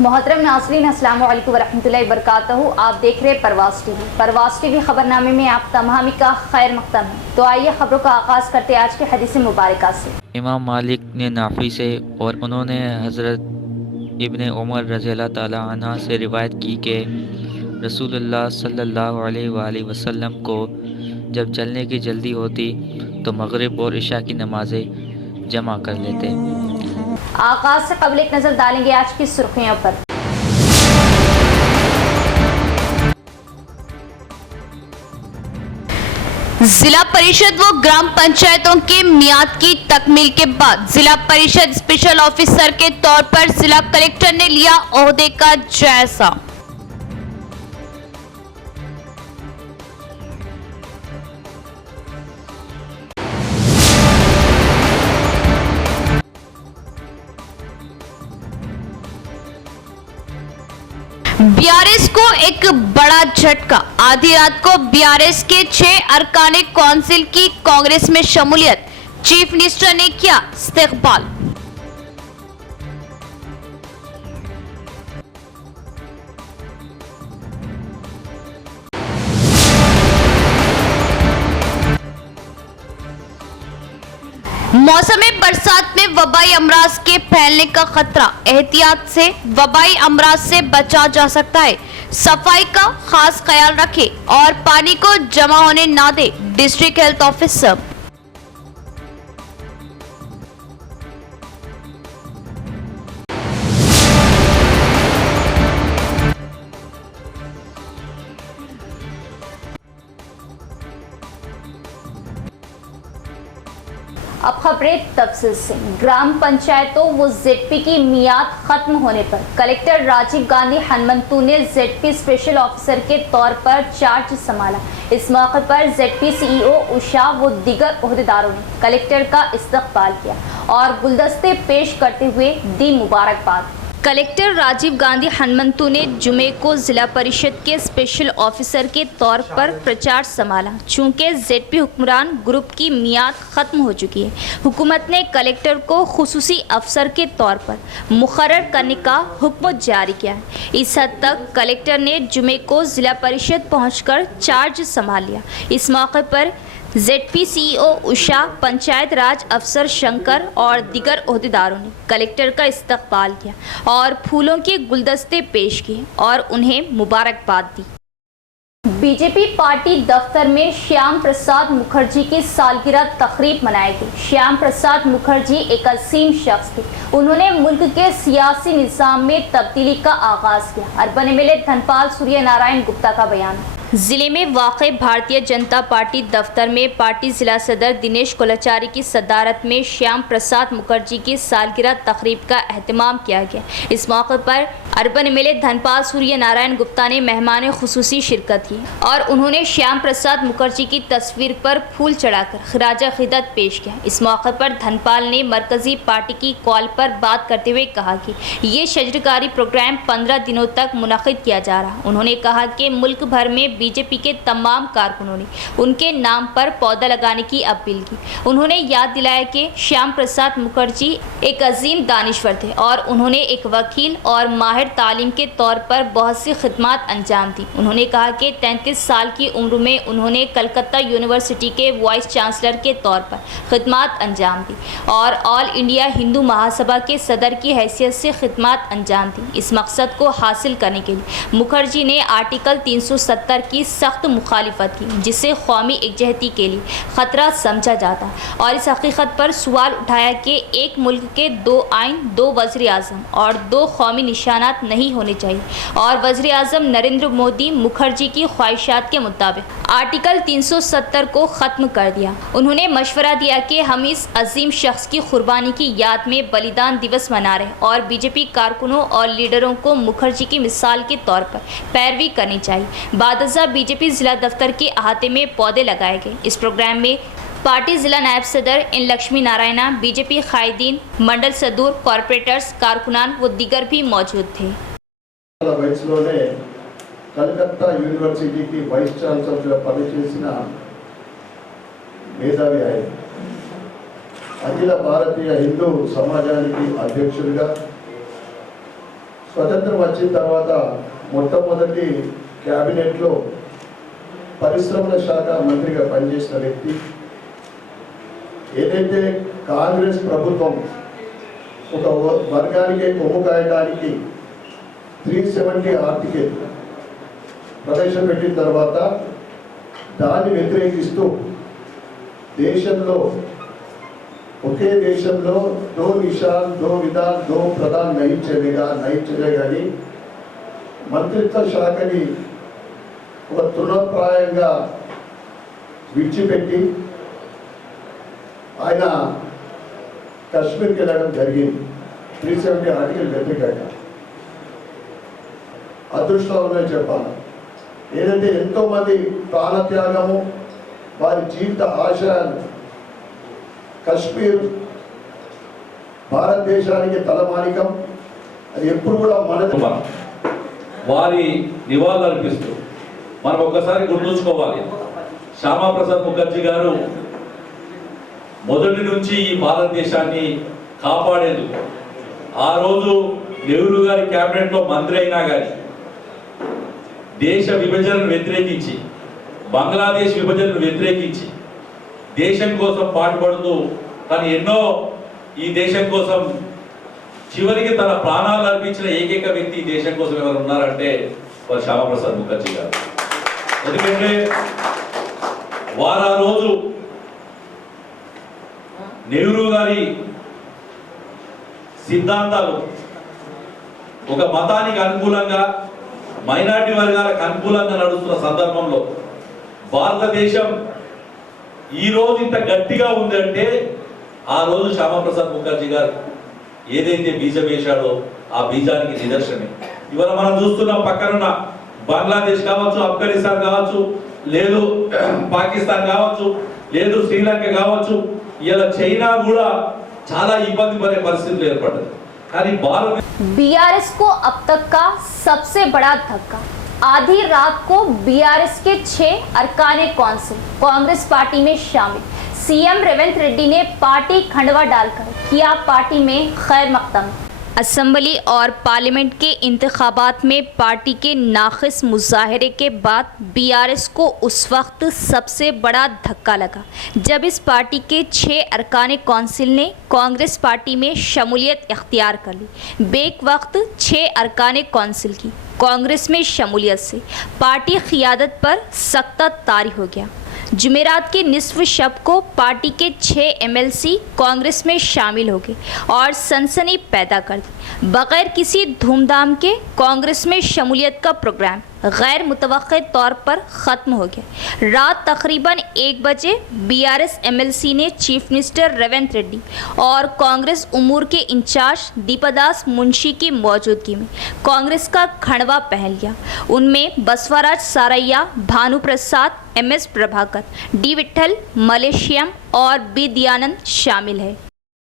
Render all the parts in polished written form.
मोहतरम नाज़रीन, अस्सलामु अलैकुम वरहमतुल्लाहि वबरकातुहू। आप देख रहे हैं परवास टीवी खबरनामे में आप तमामी का खैर मक़दम है। तो आइए खबरों का आगाज़ करते हैं आज के हदीस मुबारका से। इमाम मालिक ने नाफ़ी से और उन्होंने हज़रत इब्ने उमर रज़ियल्लाहु ताला अन्हा से रिवायत की कि रसूलुल्लाह सल्लल्लाहु अलैहि वसल्लम को जब चलने की जल्दी होती तो मगरिब और इशा की नमाज़ें जमा कर लेते। आगाज़ से कबल एक नज़र डालेंगे आज की सुर्खियों पर। जिला परिषद व ग्राम पंचायतों के मियाद की तकमील के बाद जिला परिषद स्पेशल ऑफिसर के तौर पर जिला कलेक्टर ने लिया ओहदे का जायजा। बीआरएस को एक बड़ा झटका। आधी रात को बीआरएस के 6 अरकाने काउंसिल की कांग्रेस में शमूलियत। चीफ मिनिस्टर ने किया इस्तकबाल। मौसम बरसात में वबाई अमराज के फैलने का खतरा। एहतियात से वबाई अमराज से बचा जा सकता है। सफाई का खास ख्याल रखें और पानी को जमा होने ना दे। District health officer. अब खबरें तफसील से। ग्राम पंचायतों व जेडपी की मियाद खत्म होने पर कलेक्टर राजीव गांधी हनुमंतु ने जेडपी स्पेशल ऑफिसर के तौर पर चार्ज संभाला। इस मौके पर जेडपी सीईओ उषा व दीगर ओहदेदारों ने कलेक्टर का इस्तकबाल किया और गुलदस्ते पेश करते हुए दी मुबारकबाद। कलेक्टर राजीव गांधी हनुमंतु ने जुमे को जिला परिषद के स्पेशल ऑफिसर के तौर पर प्रचार संभाला। चूंकि जेडपी हुक्मरान ग्रुप की मियाद खत्म हो चुकी है, हुकूमत ने कलेक्टर को खुसूसी अफसर के तौर पर मुकर्रर करने का हुक्म जारी किया है। इस हद तक कलेक्टर ने जुमे को जिला परिषद पहुंचकर चार्ज संभाल लिया। इस मौके पर जेडपी सीईओ उषा, पंचायत राज अफसर शंकर और दीगर ओहदेदारों ने कलेक्टर का इस्तकबाल किया और फूलों के गुलदस्ते पेश किए और उन्हें मुबारकबाद दी। बीजेपी पार्टी दफ्तर में श्याम प्रसाद मुखर्जी की सालगिरह तकरीब मनाई गई। श्याम प्रसाद मुखर्जी एक अजीम शख्स थे। उन्होंने मुल्क के सियासी निज़ाम में तब्दीली का आगाज किया। अर्बन एमएलए धनपाल सूर्य नारायण गुप्ता का बयान। जिले में वाक़े भारतीय जनता पार्टी दफ्तर में पार्टी जिला सदर दिनेश कोलाचारी की सदारत में श्याम प्रसाद मुखर्जी की सालगिरह तकरीब का एहतमाम किया गया। इस मौके पर अर्बन एमएलए धनपाल सूर्य नारायण गुप्ता ने मेहमान खुसूसी शिरकत की और उन्होंने श्याम प्रसाद मुखर्जी की तस्वीर पर फूल चढ़ाकर खिराज अक़ीदत पेश किया। इस मौके पर धनपाल ने मरकजी पार्टी की कॉल पर बात करते हुए कहा कि ये शजरकारी प्रोग्राम 15 दिनों तक मुनक़िद किया जा रहा। उन्होंने कहा कि मुल्क भर में बीजेपी के तमाम कारकुनों ने उनके नाम पर पौधा लगाने की अपील की। उन्होंने याद दिलाया कि श्याम प्रसाद मुखर्जी एक अजीम दानिश्वर थे और उन्होंने एक वकील और माहिर तालीम के तौर पर बहुत सी खिदमत अंजाम दी। उन्होंने कहा कि 33 साल की उम्र में उन्होंने कलकत्ता यूनिवर्सिटी के वाइस चांसलर के तौर पर खिदमत अंजाम दी और ऑल इंडिया हिंदू महासभा के सदर की हैसियत से खिदमत अंजाम दी। इस मकसद को हासिल करने के लिए मुखर्जी ने आर्टिकल 370 की सख्त मुखालिफत की, जिसे कौमी एकजहती के लिए ख़तरा समझा जाता और इस हकीकत पर सवाल उठाया कि एक मुल्क के 2 आइन, 2 वज़ीर आज़म और 2 कौमी निशानात नहीं होने चाहिए और वज़ीर आज़म नरेंद्र मोदी मुखर्जी की ख्वाहिशात के मुताबिक आर्टिकल 370 को ख़त्म कर दिया। उन्होंने मशवरा दिया कि हम इस अजीम शख्स की कुर्बानी की याद में बलिदान दिवस मना रहे और बीजेपी कारकुनों और लीडरों को मुखर्जी की मिसाल के तौर पर पैरवी करनी चाहिए। बादशाह बीजेपी जिला दफ्तर के अहाते में पौधे लगाए गए। इस प्रोग्राम में पार्टी जिला नायब सदर इन लक्ष्मी नारायणा, बीजेपी कायदीन, मंडल सदूर, कॉर्पोरेटर्स, कारकुनान व दीगर भी मौजूद थे। कलकत्ता यूनिवर्सिटी की वाइस चांसलर పనిచేసిన మేధావి ఆయన అఖిల భారతీయ హిందూ సమాజానికి అధ్యక్షుడిగా స్వతంత్రం వచ్చిన తర్వాత మొట్టమొదటి క్యాబినెట్లో పరిశ్రమల శాఖ మంత్రిగా పనిచేసిన వ్యక్తి. ఏదైతే కాంగ్రెస్ ప్రభుత్వం ఒక వర్గానికి కొమ్ము కాయడానికి 370 ఆర్టికల్ ప్రవేశపెట్టిన తర్వాత దాన్ని వ్యతిరేకిస్తూ దేశంలో ఒకే దేశంలో దో నిషాన్ దో విధాన్ దో ప్రధాన్ నహీ చలేగా అని మంత్రిత్వ శాఖని ఒక తృణప్రాయంగా విడిచిపెట్టి ఆయన కశ్మీర్కి వెళ్ళడం జరిగింది 370 ఆర్టికల్ వ్యతిరేకంగా. అదృష్టంలో చెప్పాలి, ఏదైతే ఎంతోమంది ప్రాణత్యాగము వారి జీవిత ఆశయాలు కశ్మీర్ భారతదేశానికి తలమానికం, అది ఎప్పుడు కూడా మనది. వారి నివాళులు అర్పిస్తూ మనం ఒక్కసారి గుర్తుంచుకోవాలి, శ్యామాప్రసాద్ ముఖర్జీ గారు మొదటి నుంచి ఈ భారతదేశాన్ని కాపాడేందుకు ఆ రోజు నెహ్రూ గారి క్యాబినెట్లో మంత్రి అయినా కానీ దేశ విభజనను వ్యతిరేకించి బంగ్లాదేశ్ విభజనను వ్యతిరేకించి దేశం కోసం పాటుపడుతూ తను ఎన్నో ఈ దేశం కోసం చివరికి తన ప్రాణాలు అర్పించిన ఏకైక వ్యక్తి ఈ దేశం కోసం ఎవరు ఉన్నారంటే వారు శ్యామాప్రసాద్ ముఖర్జీ గారు. ఎందుకంటే వారు ఆ రోజు నెహ్రూ గారి సిద్ధాంతాలు ఒక మతానికి అనుకూలంగా మైనారిటీ వర్గాలకు అనుకూలంగా నడుస్తున్న సందర్భంలో భారతదేశం ఈ రోజు ఇంత గట్టిగా ఉందంటే ఆ రోజు శ్యామాప్రసాద్ ముఖర్జీ గారు ఏదైతే బీజం వేశాడో ఆ బీజానికి నిదర్శనమే. ఇవాళ మనం చూస్తున్నాం, పక్కనున్న బంగ్లాదేశ్ కావచ్చు, ఆఫ్ఘనిస్తాన్ కావచ్చు, లేదు పాకిస్తాన్ కావచ్చు, లేదు శ్రీలంక కావచ్చు, ఇలా చైనా కూడా చాలా ఇబ్బంది పడే పరిస్థితులు ఏర్పడ్డాయి. కానీ భారత बीआरएस को अब तक का सबसे बड़ा धक्का, आधी रात को बीआरएस के 6 अरकाने कौंसिल कांग्रेस पार्टी में शामिल। सीएम रेवंत रेड्डी ने पार्टी खंडवा डालकर किया पार्टी में खैर मकदम। असेंबली और पार्लियामेंट के इंतखाबात में पार्टी के नाखिस मुजाहरे के बाद बीआरएस को उस वक्त सबसे बड़ा धक्का लगा जब इस पार्टी के 6 अरकान कौंसिल ने कांग्रेस पार्टी में शमूलियत इख्तियार कर ली। बेक वक्त 6 अरकान कौंसिल की कांग्रेस में शमूलियत से पार्टी क़ियादत पर सख्त तारी हो गया। जुमेरात के निसफ शब को पार्टी के 6 एमएलसी कांग्रेस में शामिल हो गए और सनसनी पैदा कर दी। बगैर किसी धूमधाम के कांग्रेस में शमूलियत का प्रोग्राम गैर मुतवक्के तौर पर ख़त्म हो गया। रात तकरीबन 1 बजे बीआरएस एमएलसी ने चीफ मिनिस्टर रेवंत रेड्डी और कांग्रेस उमूर के इंचार्ज दीपादास मुंशी की मौजूदगी में कांग्रेस का खंडवा पहन लिया। उनमें बसवराज सारैया, भानु प्रसाद, एमएस प्रभाकर, डी विट्ठल, मलेशियम और बी दयानंद शामिल है।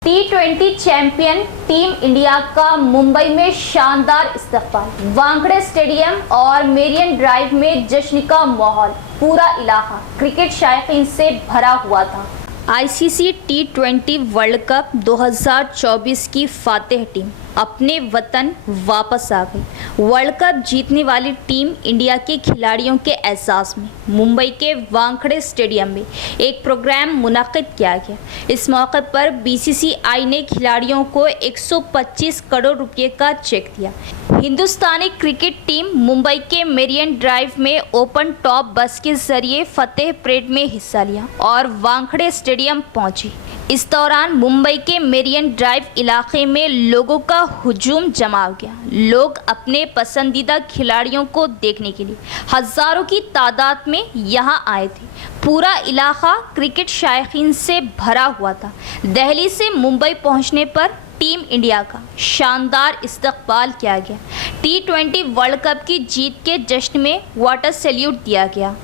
T20 चैंपियन टीम इंडिया का मुंबई में शानदार इस्तकबाल, वानखेड़े स्टेडियम और मेरियन ड्राइव में जश्न का माहौल, पूरा इलाका क्रिकेट शायकीन से भरा हुआ था। आईसीसी T20 वर्ल्ड कप 2024 की फातेह टीम अपने वतन वापस आ गई। वर्ल्ड कप जीतने वाली टीम इंडिया के खिलाड़ियों के एहसास में मुंबई के वानखेड़े स्टेडियम में एक प्रोग्राम मुनक़िद किया गया। इस मौके पर बीसीसीआई ने खिलाड़ियों को 125 करोड़ रुपए का चेक दिया। हिंदुस्तानी क्रिकेट टीम मुंबई के मेरियन ड्राइव में ओपन टॉप बस के जरिए फतेह परेड में हिस्सा लिया और वानखेड़े स्टेडियम पहुंची। इस दौरान मुंबई के मेरियन ड्राइव इलाके में लोगों का हुजूम जमा हो गया। लोग अपने पसंदीदा खिलाड़ियों को देखने के लिए हज़ारों की तादाद में यहाँ आए थे। पूरा इलाका क्रिकेट शायकीन से भरा हुआ था। दिल्ली से मुंबई पहुँचने पर टीम इंडिया का शानदार इस्तकबाल किया गया। T20 वर्ल्ड कप की जीत के जश्न में वाटर सैल्यूट दिया गया।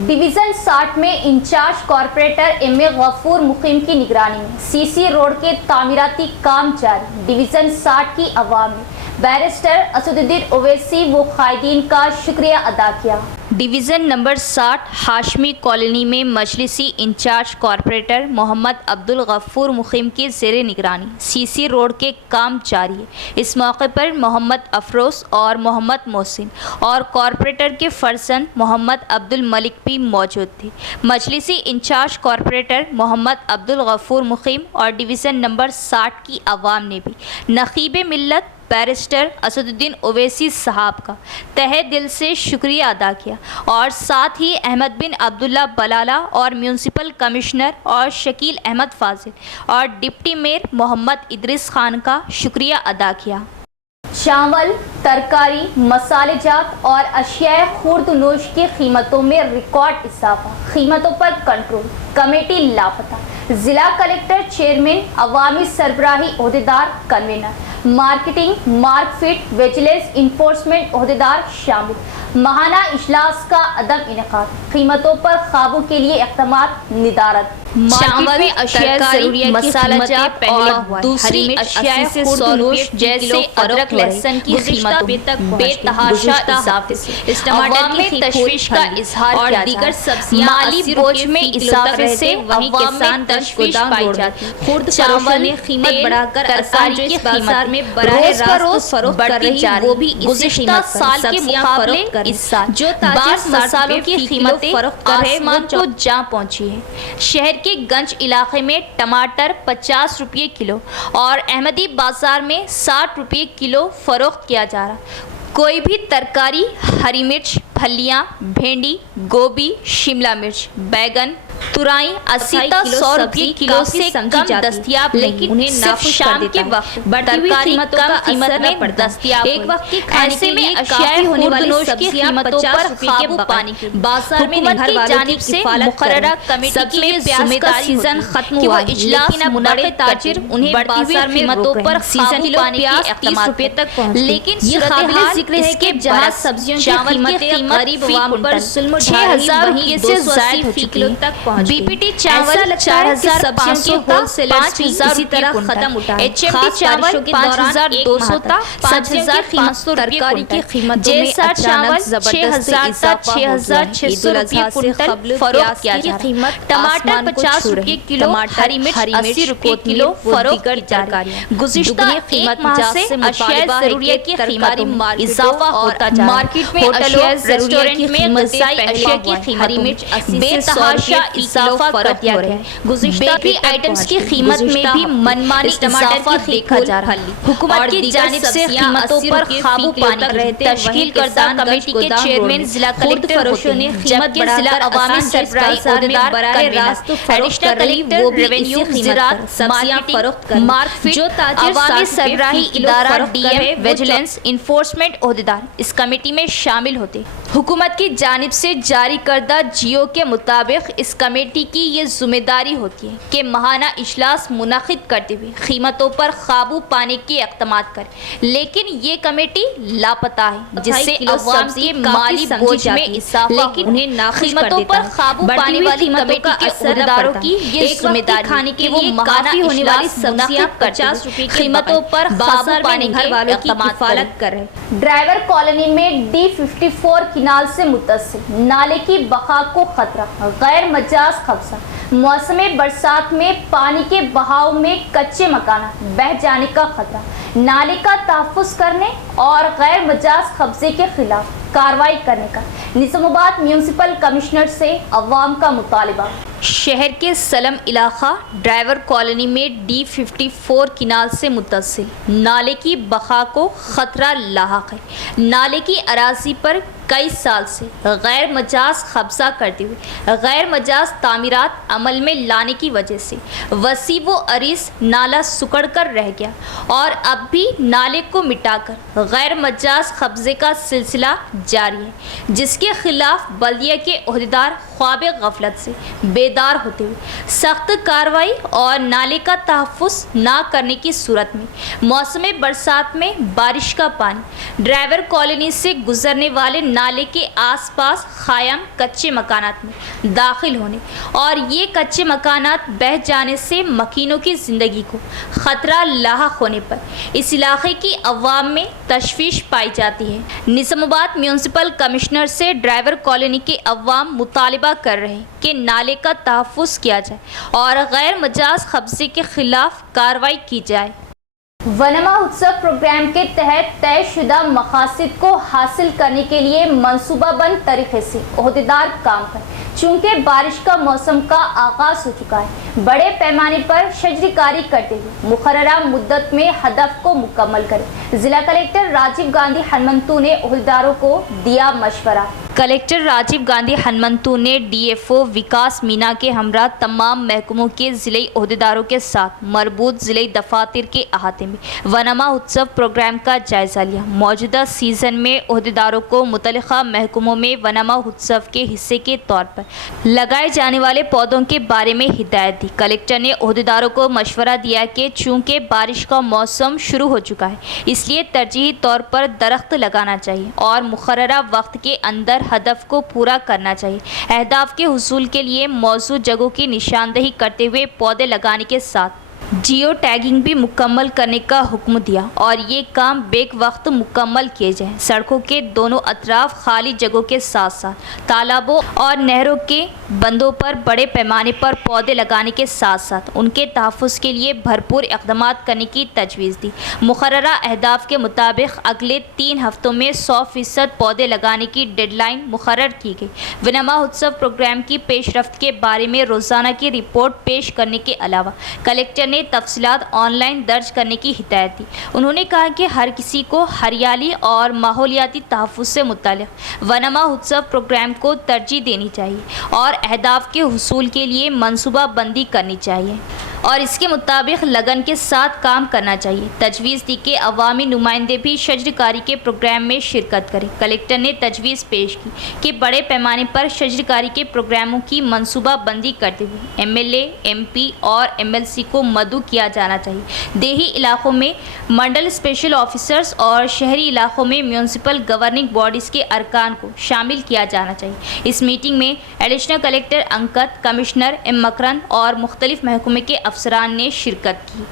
डिवीज़न 60 में इंचार्ज कॉरपोरेटर एम.ए. गफूर मुकीम की निगरानी में सीसी रोड के तामीराती काम जारी। डिवीज़न 60 की अवाम में बैरिस्टर असदुद्दीन ओवैसी व कायदीन का शुक्रिया अदा किया। डिवीज़न नंबर 60 हाशमी कॉलोनी में मजलिसी इंचार्ज कॉरपोरेटर मोहम्मद अब्दुल गफूर मुखिम की ज़ेरे निगरानी सीसी रोड के काम जारी है। इस मौके पर मोहम्मद अफरोज़ और मोहम्मद मोहसिन और कॉरपोरेटर के फर्जंद मोहम्मद अब्दुल मलिक भी मौजूद थे। मजलिसी इंचार्ज कॉरपोरेटर मोहम्मद अब्दुल गफूर मुखिम और डिवीज़न नंबर 60 की आवाम ने भी नक़ीब मिल्लत बैरिस्टर असदुद्दीन ओवैसी साहब का तहे दिल से शुक्रिया अदा किया और साथ ही अहमद बिन अब्दुल्ला बलाला और म्यूनसिपल कमिश्नर और शकील अहमद फाजिल और डिप्टी मेयर मोहम्मद इदरीस खान का शुक्रिया अदा किया। चावल, तरकारी, मसालेजात और अशियाए खुर्द-नोश की कीमतों में रिकॉर्ड इजाफा, कीमतों पर कंट्रोल, कमेटी लापता, जिला कलेक्टर चेयरमैन, अवामी सरबराही ओहदेदार कन्वीनर, मार्केटिंग, मार्कफिट, विजिलेंस इंफोर्समेंट ओहदेदार शामिल, महाना इजलास का अदम इनेकाद, कीमतों पर काबू के लिए इक़दामात निदारत, चावल, तरकारी, मसालेजात और दूसरी अशियाए खुर्द-नोश जैसे अदरक, लहसुन की कीमतों में बेतहाशा इजाफे से टमाटर की तशवीश का इजहार और दीगर सब्जियां माली बोझ में इजाफे से अवाम में तशवीश पाई जाती है। चावल ने कीमत बढ़ाकर तरकारी की बाजार में रोज बरोज बढ़ती जा रही, वो भी गुज़िश्ता साल के मुकाबले इस साल जो ताज़ा मसालों की कीमतें आसमान को जा पहुंची है। शहर के गंज इलाके में टमाटर 50 रुपये किलो और अहमदी बाजार में 60 रुपये किलो फरोख्त किया जा रहा। कोई भी तरकारी, हरी मिर्च, फलियां, भेंडी, गोभी, शिमला मिर्च, बैगन, तुराई 80-100 रुपये किलो से कम दस्तियाब, लेकिन उन्हें सिर्फ शाम के वक्त तरकारी कम कीमत में दस्तियाब। एक वक्त के खाने में अशियाए होने वाली सब्जियां 50 रुपये के पानी की बाजार में निहर वालों की से मुकर्ररा कमेटी की ये जिम्मेदारी सीजन खत्म हुआ, इजलास मुनाफे ताजिर उन्हें बाजार में कीमतों पर सीजन पानी की 30 रुपये तक पहुंच, लेकिन ये काबिल जिक्र है कि जहां सब्जियों की कीमतें गरीब आवाम पर जुल्म 6000 रुपये से ज़ायद हो चुकी है। बीपीटी चावल 4500 के होलसेलर 5000 तरह खत्म उठा। एचएमटी चावल 5200 था, 5500 तरकारी की कीमतों में चावल 6000 था, 6600 रुपये क्विंटल फरोख्त किया जा रहा। टमाटर 50 रुपये किलो, हरी मिर्च 80 रुपये किलो फरोख्त की जा रही है। गुज़िश्ता एक माह से अशियाए ज़रूरियत की कीमतों में इजाफा होता जा रहा है। मार्केट में होटलों, रेस्टोरेंट में ग़िज़ाई अशिया की कीमतों में बेतहाशा इजाफा कर दिया गया है। बेकरी आइटम्स की कीमत में भी मनमानी इजाफा देखा जा रहा है। हुकूमत की जानिब से कीमतों पर काबू पाने के लिए तश्कील करदा कमेटी के चेयरमैन जिला कलेक्टर फरोशों ने कीमत के जिला अवामी सरबराही ओहदेदार बराह रास्त एडिशनल कलेक्टर रेवेन्यू ज़राअत मार्केटिंग मार्कफिट जो अवामी सरबराही इदारा डीएम विजिलेंस इंफोर्समेंट ओहदेदार इस कमेटी में शामिल होते। हुकूमत की जानिब से जारी करदा जियो के मुताबिक इस कमेटी की ये जिम्मेदारी होती है कि माहाना इजलास मुनक़िद करते हुए कीमतों पर काबू पाने के इक़दामात करे, लेकिन ये कमेटी लापता है, जिससे अवाम के माली बोझ में इजाफा, लेकिन उन्हें कीमतों पर काबू पाने वाली कमेटी के ओहदेदारों की ये जिम्मेदारी खाने के वो माहाना होने वाली सब्जियां 50 रुपये कीमतों पर काबू पाने के वालों की किफालत कर रहे। ड्राइवर कॉलोनी में D54 किनाल से मुत्तसिल नाले की बका को खतरा, गैर मजाज खबसा, मौसम बरसात में पानी के बहाव में कच्चे मकान बह जाने का खतरा, नाले का तहफ़्फ़ुज़ करने और गैर मजाज कब्जे के खिलाफ कार्रवाई करने का निज़ामाबाद म्यूनसिपल कमिश्नर से अवाम का मुतालिबा। शहर के सलम इलाका ड्राइवर कॉलोनी में D54 किनाल से मुत्तसिल नाले की बका को ख़तरा लाहक है। नाले की अराज़ी पर कई साल से गैर मजाज कब्जा करते हुए गैर मजाज तामीरात अमल में लाने की वजह से वसी व अरीस नाला सुकड़ कर रह गया और अब भी नाले को मिटाकर गैर मजाज कब्जे का सिलसिला जारी है, जिसके खिलाफ बल्दिया के ओहदेदार ख्वाबे गफलत से बेदार होते हुए सख्त कार्रवाई और नाले का तहफ़्फ़ुज़ ना करने की सूरत में मौसम बरसात में बारिश का पानी ड्राइवर कॉलोनी से गुजरने वाले नाले के आसपास क़ायम कच्चे मकानात में दाखिल होने और ये कच्चे मकानात बह जाने से मकीनों की ज़िंदगी को ख़तरा लाहक होने पर इस इलाके की अवाम में तशवीश पाई जाती है। निज़ामाबाद म्यूनसिपल कमिश्नर से ड्राइवर कॉलोनी के अवाम मुतालिबा कर रहे हैं कि नाले का तहफ़्फ़ुज़ किया जाए और गैर मजाज कब्ज़े के ख़िलाफ़ कार्रवाई की जाए। वनमा उत्सव प्रोग्राम के तहत तयशुदा मकासद को हासिल करने के लिए मंसूबाबंद तरीके से ओहदेदार काम करें। चूँकि बारिश का मौसम का आगाज हो चुका है, बड़े पैमाने पर शजरीकारी करते हुए मुकर्ररा मुद्दत में हदफ को मुकम्मल करें। जिला कलेक्टर राजीव गांधी हनुमंतु ने ओहदेदारों को दिया मशवरा। कलेक्टर राजीव गांधी हनुमंतु ने डीएफओ विकास मीना के हमरा तमाम महकमों के ज़िले ओहदेदारों के साथ मरबूत ज़िले दफातर के अहाते में वनमा उत्सव प्रोग्राम का जायज़ा लिया। मौजूदा सीज़न में ओहदेदारों को मुतल्लिक़ा महकमों में वनमा उत्सव के हिस्से के तौर पर लगाए जाने वाले पौधों के बारे में हिदायत दी। कलेक्टर ने ओहदेदारों को मशवरा दिया कि चूँकि बारिश का मौसम शुरू हो चुका है, इसलिए तरजीही तौर पर दरख्त लगाना चाहिए और मुकर्ररा वक्त के अंदर हदफ को पूरा करना चाहिए। अहदाफ के हुसूल के लिए मौजूद जगहों की निशानदेही करते हुए पौधे लगाने के साथ जियो टैगिंग भी मुकम्मल करने का हुक्म दिया और ये काम बेक वक्त मुकम्मल किए जाएँ। सड़कों के दोनों अतराफ खाली जगहों के साथ साथ तालाबों और नहरों के बंदों पर बड़े पैमाने पर पौधे लगाने के साथ साथ उनके तहफ़्फ़ुज़ के लिए भरपूर इक़दाम करने की तजवीज़ दी। मुकर्ररा अहदाफ के मुताबिक अगले 3 हफ्तों में 100% पौधे लगाने की डेडलाइन मुकर्रर की गई। वनमा उत्सव प्रोग्राम की पेशरफ्त के बारे में रोज़ाना की रिपोर्ट पेश करने के अलावा कलेक्टर ने तफसीलात ऑनलाइन दर्ज करने की हिदायत दी। उन्होंने कहा कि हर किसी को हरियाली और माहौलियाती तहफ़्फ़ुज़ से मुताल्लिक़ वनमा उत्सव प्रोग्राम को तरजीह देनी चाहिए और अहदाफ के हुसूल के लिए मनसूबा बंदी करनी चाहिए और इसके मुताबिक लगन के साथ काम करना चाहिए। तजवीज़ दी कि अवामी नुमाइंदे भी शजरकारी के प्रोग्राम में शिरकत करें। कलेक्टर ने तजवीज़ पेश की कि बड़े पैमाने पर शजरकारी के प्रोग्रामों की मनसूबा बंदी करते हुए एमएलए, एमपी और एमएलसी को मदऊ किया जाना चाहिए। देही इलाकों में मंडल स्पेशल ऑफिसर्स और शहरी इलाकों में म्यूनसिपल गवर्निंग बॉडीज़ के अरकान को शामिल किया जाना चाहिए। इस मीटिंग में एडिशनल कलेक्टर अंकत, कमिश्नर एम मकरंद और मुख्तलिफ महकमे के अफसरान ने शिरकत की।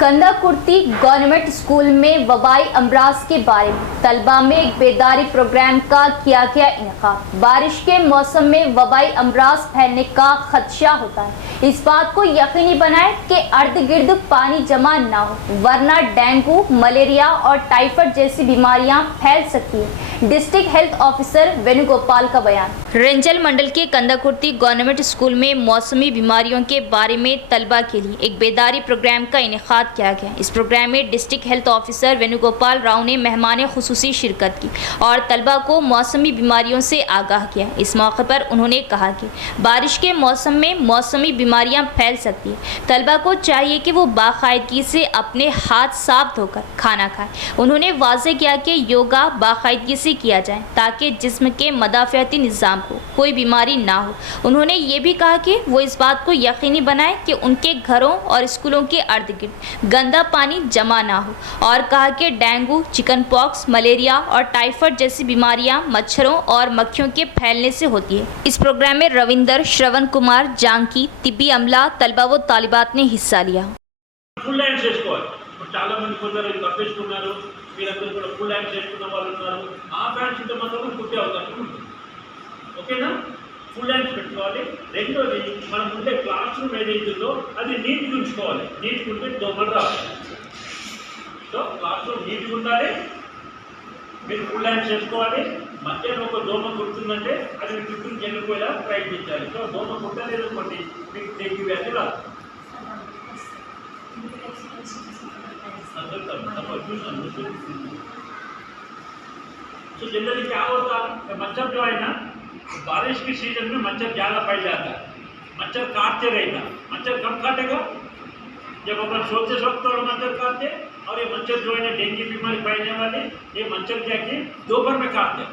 कंदाकुर्ती गवर्नमेंट स्कूल में वबाई अमराज के बारे में तलबा में एक बेदारी प्रोग्राम का किया गया इनेकाद। बारिश के मौसम में वबाई अमराज फैलने का खदशा होता है। इस बात को यकीनी बनाएं कि अर्द गिर्द पानी जमा ना हो, वरना डेंगू, मलेरिया और टाइफाइड जैसी बीमारियां फैल सकती है। डिस्ट्रिक्ट हेल्थ ऑफिसर वेणुगोपाल का बयान। रेंजल मंडल के कंदाकुर्ती गवर्नमेंट स्कूल में मौसमी बीमारियों के बारे में तलबा के लिए एक बेदारी प्रोग्राम का इनेकाद किया गया। इस प्रोग्राम में district health officer Venugopal Rao ने मेहमान खुसूसी शिरकत की और तलबा को मौसमी बीमारियों से आगाह किया। इस मौके पर उन्होंने कहा कि बारिश के मौसम में मौसमी बीमारियां फैल सकती है। तलबा को चाहिए कि वो बाकायदगी से अपने हाथ साफ धोकर खाना खाएं। उन्होंने वाज़ेह किया कि योगा बाकायदगी से किया जाए ताकि जिस्म के मदाफ़ियाती निज़ाम को कोई बीमारी ना हो। उन्होंने ये भी कहा कि वो इस बात को यकीनी बनाएं कि उनके घरों और स्कूलों के अर्द गिर्द गंदा पानी जमा ना हो और कहा कि डेंगू, चिकन पॉक्स, मलेरिया और टाइफाइड जैसी बीमारियां मच्छरों और मक्खियों के फैलने से होती है। इस प्रोग्राम में रविंदर, श्रवण कुमार, जानकी, तिब्बी अमला, तलबा व तालिबात ने हिस्सा लिया। ఫుల్ హ్యాండ్ చేసుకోవాలి. చాలా మంది కొందరు తప్పేసుకున్నారు, మీరందరూ కూడా ఫుల్ హ్యాండ్ చేసుకున్న వాళ్ళు ఉన్నారు. ఆ హ్యాండ్స్ ఉంటే మాత్రం కుట్టే అవకాశం ఉంటుంది. ఓకేనా? ఫుల్ హ్యాండ్స్ పెట్టుకోవాలి. రెండోది మనం ఉండే క్లాస్ రూమ్ ఏదైతుందో అది నీట్గా ఉంచుకోవాలి. నీట్గా ఉంటే దోమలు రావు. సో క్లాస్ రూమ్ నీట్గా ఉండాలి. మీరు ఫుల్ హ్యాండ్స్ చేసుకోవాలి. మధ్యలో ఒక దోమ కుడుతుందంటే అది మీ చుట్టూ వెళ్ళిపోయేలా ప్రయత్నించాలి. సో దోమ కుట్టలేదు కొన్ని మీకు డెంగ్యూ వ్యాధి రాదు. तो जनरली क्या होता है, मच्छर जो है ना बारिश की सीजन में मच्छर ज़्यादा फैल जाता है, मच्छर काटते रहेगा। मच्छर कब काटेगा? जब अपन सोते वक्त थोड़ा मच्छर काटते, और ये मच्छर जो है ना डेंगू बीमारी फैलने वाले ये मच्छर जाके दोपहर में काटते।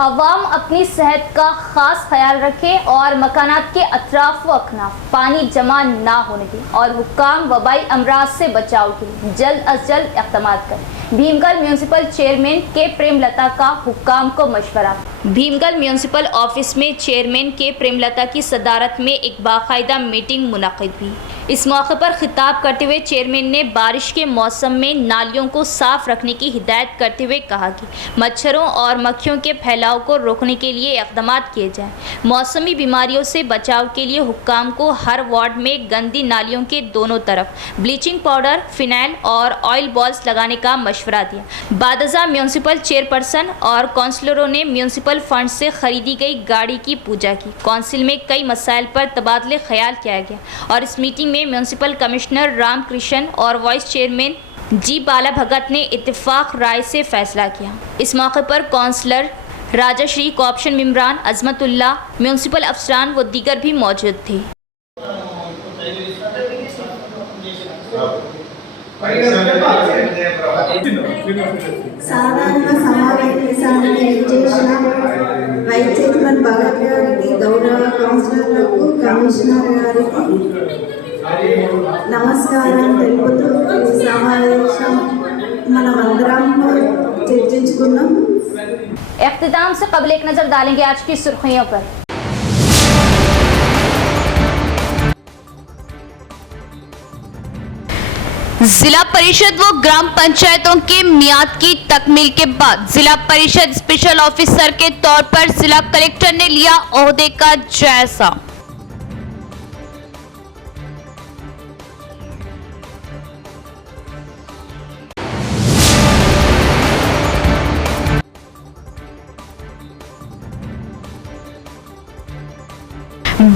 अवाम अपनी सेहत का खास ख्याल रखे और मकानात के अतराफ व अखनाफ पानी जमा ना होने दें और हुक्काम वबाई अमराज से बचाव के लिए जल्द अज जल्द इक़दाम करें। भीमगल म्यूनिसिपल चेयरमैन के प्रेमलता का हुक्काम को मशवरा। भीमगल म्यूनिसिपल ऑफिस में चेयरमैन के प्रेमलता की सदारत में एक बाकायदा मीटिंग मुनक़िद हुई। इस मौके पर खिताब करते हुए चेयरमैन ने बारिश के मौसम में नालियों को साफ रखने की हिदायत करते हुए कहा कि मच्छरों और मक्खियों के फैलाव को रोकने के लिए इक़दाम किए जाएं। मौसमी बीमारियों से बचाव के लिए हुक्काम को हर वार्ड में गंदी नालियों के दोनों तरफ ब्लीचिंग पाउडर, फिनाइल और ऑयल बॉल्स लगाने का मशवरा दिया। बादशाह म्यूनिसिपल चेयरपर्सन और काउंसलरों ने म्यूनिसिपल फंड से खरीदी गई गाड़ी की पूजा की। काउंसिल में कई मसाइल पर तबादले ख्याल किया गया और इस मीटिंग में म्यूनिसिपल कमिश्नर रामकृष्ण और वाइस चेयरमैन जी बाला भगत ने इत्तेफाक राय से फैसला किया। इस मौके पर counsellor Rajashri, co-option मेंबरान Azmatullah, municipal अफसरान व दीगर भी मौजूद थे। సాధారణ సమావేశానికి విచ్చేసిన వైస్ చైర్మన్ భగత్ గారికి, గౌరవ కౌన్సిలర్లకు, కమిషనర్ గారికి నమస్కారం తెలుపుతూ ఈ సమావేశం మనమందరం చర్చించుకున్నాం। इख्तिताम से कबल एक नज़र डालेंगे आज की सुर्खियों पर। जिला परिषद व ग्राम पंचायतों के मियाद की तकमील के बाद जिला परिषद स्पेशल ऑफिसर के तौर पर जिला कलेक्टर ने लिया ओहदे का जायजा।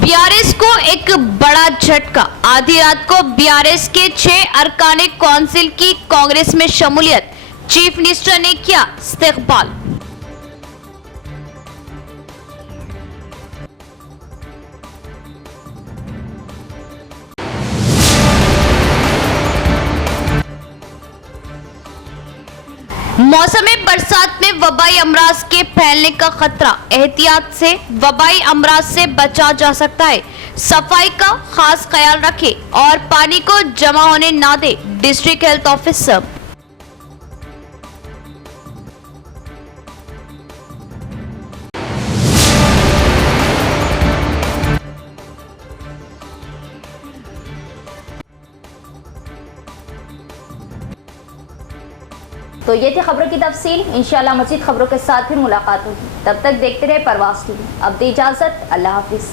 बीआरएस को एक बड़ा झटका। आधी रात को बीआरएस के 6 अरकाने काउंसिल की कांग्रेस में शमूलियत। चीफ मिनिस्टर ने किया इस्तकबाल। मौसम बरसात में वबाई अमराज के फैलने का खतरा। एहतियात से वबाई अमराज से बचा जा सकता है। सफाई का खास ख्याल रखें और पानी को जमा होने ना दे। District health officer. तो ये थी खबरों की तफसील। इंशाल्लाह मज़ीद खबरों के साथ फिर मुलाकात होगी। तब तक देखते रहे परवाज़ टीवी। अब दे इजाज़त। अल्लाह हाफिज़।